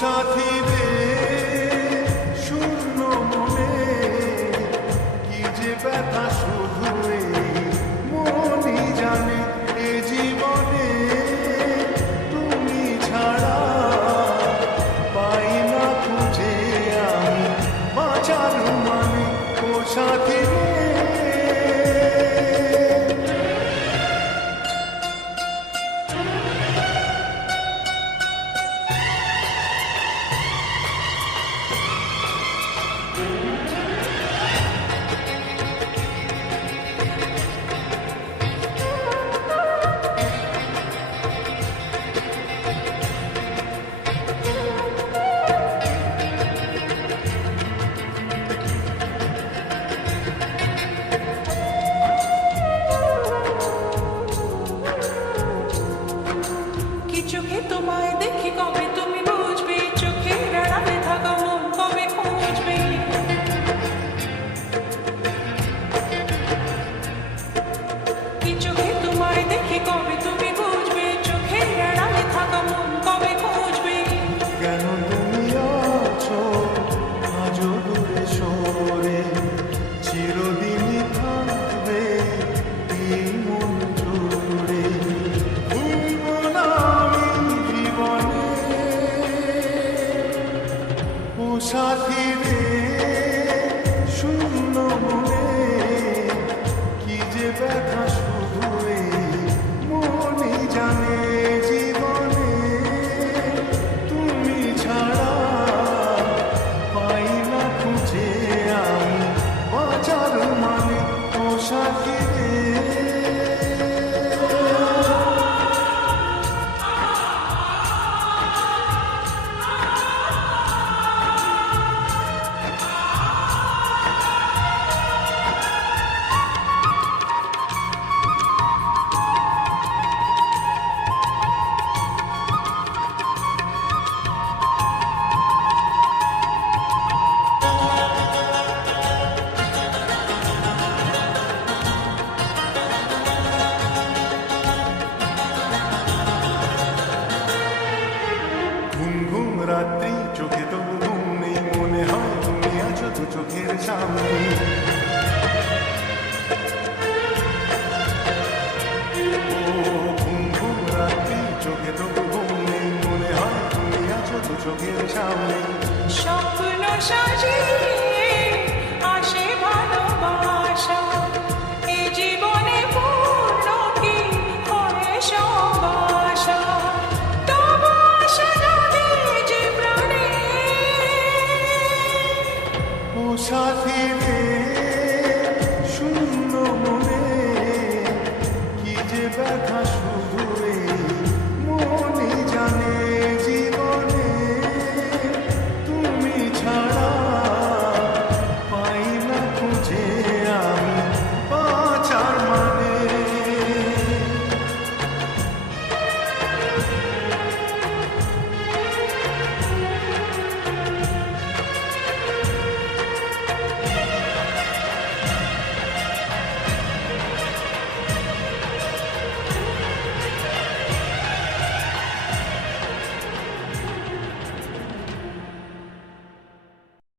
সাথী রে শূন্য মনে কি যে ব্যথা শুধু এই মনই জানে এ জীবনে তুমি ছাড়া পাই না খুঁজে আমি বাঁচার মানে ও সাথী রে। চোখে তোমায় দেখি কবে তুমি বুঝবে, চোখের আড়ালে থাকা মন কবে খুঁজবে। কি চোখে তোমায় দেখি কবে তুমি বুঝবে, চোখের আড়ালে থাকা মন কবে খুঁজবে। কেন তুমি আছো আজও দূরে সরে, চিরদিনই থাকবে এই মন জুড়ে। ভুলবো না আমি জীবনে ও সাথী রে শূন্য মনে কি যে ব্যথা শুধু এই মনই জানে জীবনে তুমি ছাড়া পাই না খুঁজে আমি বাঁচার মানে ও সাথী রে। ঘুম ঘুম রাত্রি চোখে তবু ঘুম নেই, মনে হয় তুমি আছো তো চোখের সামনে। ও ঘুম ঘুম রাত্রি চোখে তবু ঘুম নেই, মনে হয় তুমি আছো তো চোখের সামনে। স্বপ্ন সাজিয়ে